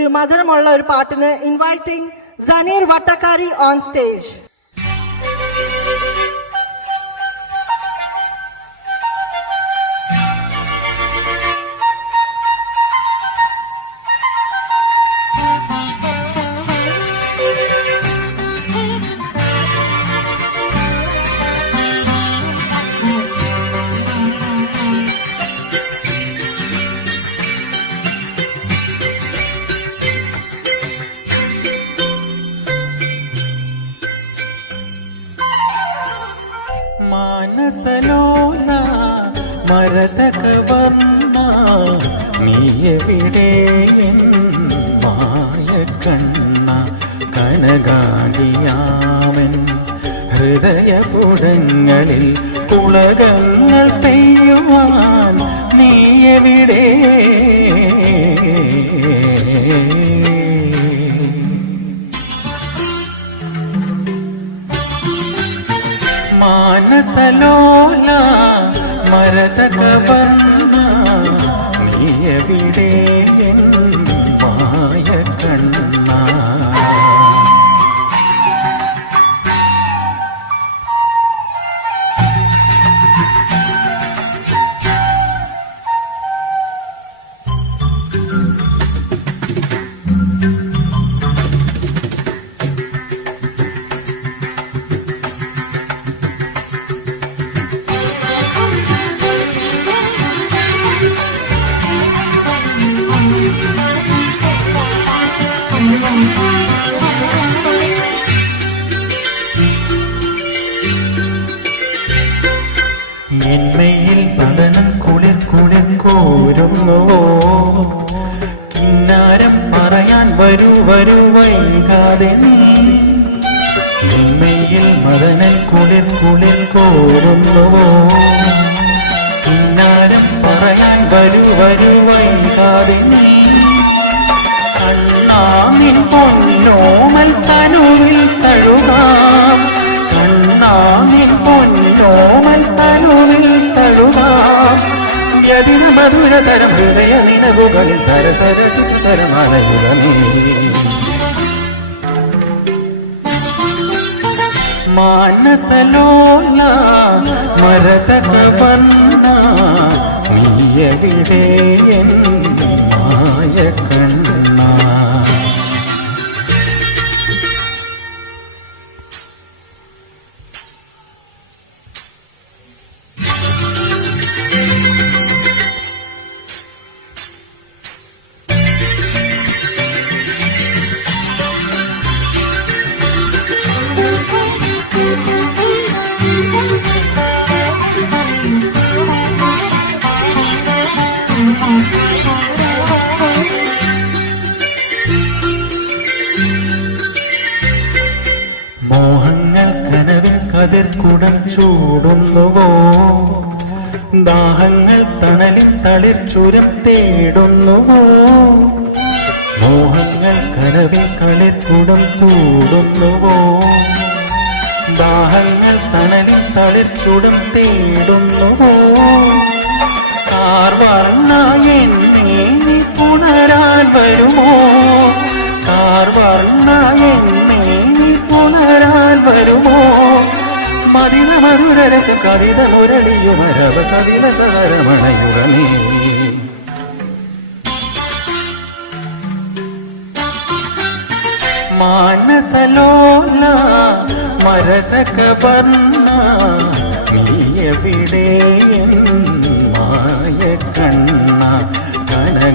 ഒരു മധുരമുള്ള ഒരു പാട്ടിന് ഇൻവൈറ്റിംഗ് സനീർ വട്ടക്കാരി ഓൺ സ്റ്റേജ്. മാനസലോല മരതകവർണ്ണ നീയെവിടെ മായക്കണ്ണ കനകാടിയാമൻ ഹൃദയപുടങ്ങളിൽ പുളകങ്ങൾ പെയ്യുവാൻ നീയെവിടെ മാനസലോല മരതകവർണ്ണ നീയെവിടെ മായക്കണ്ണ. എന്മയിൽ പതനം കുളിർ കുളിർ കോരുന്നുവോ കിന്നാരം പറയാൻ വരൂ വരൂ വൈകാതെ നീ. എന്മയിൽ മദനൻ കുളിർ കുളിർ കോരുന്നുവോ കിന്നാരം പറയാൻ വരൂ വരൂ വൈകാതെ നീ. കണ്ണാമിൻ പൊന്നോമൽ തനുവിൽ തഴുകാം കണ്ണാമിൻ പൊന്നോമൽ തനുവിൽ തഴുകാം യതിന മധുരതരം ഹൃദയ നിലവുകളിൽ സരസരസിതരമലയുരമേ. മാനസലോല മരതകവർണ്ണ നീയെവിടെ മായക്കണ്ണ. മോഹങ്ങൾ കനവിൽ കതിർക്കുടം ചൂടുന്നുവോ ദാഹങ്ങൾ തണലിൽ തളിർച്ചുരം തേടുന്നുവോ. മോഹങ്ങൾ കനവിൽ കളിർക്കുടം ചൂടുന്നുവോ ദാഹങ്ങൾ തണലിൽ തളിർച്ചുടം തേടുന്നുവോ. കാർവർണ്ണ എന്നെ നീ പുണരാൻ വരുമോ കാർവർണ്ണ എന്നെ നീ പുണരാൻ വരുമോ. മദിന മധുരരസ കവിത മുരളിയുമരവ സതില സദരമണയുറമേ. മാനസലോല മരതകവർണ്ണ നീയെവിടെ മായക്കണ്ണ കനകാംഗിയാമെന്റെ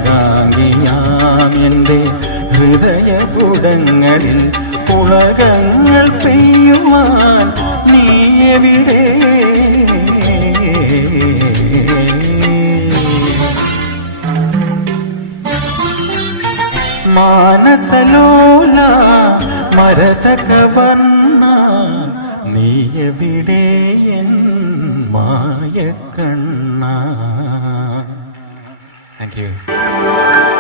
ഹൃദയപുടങ്ങളിൽ പുളകങ്ങൾ പെയ്യുവാൻ നീയെവിടെ. മാനസലോല മരതകവർണ്ണ നീയെവിടെ മായക്കണ്ണ. Thank U.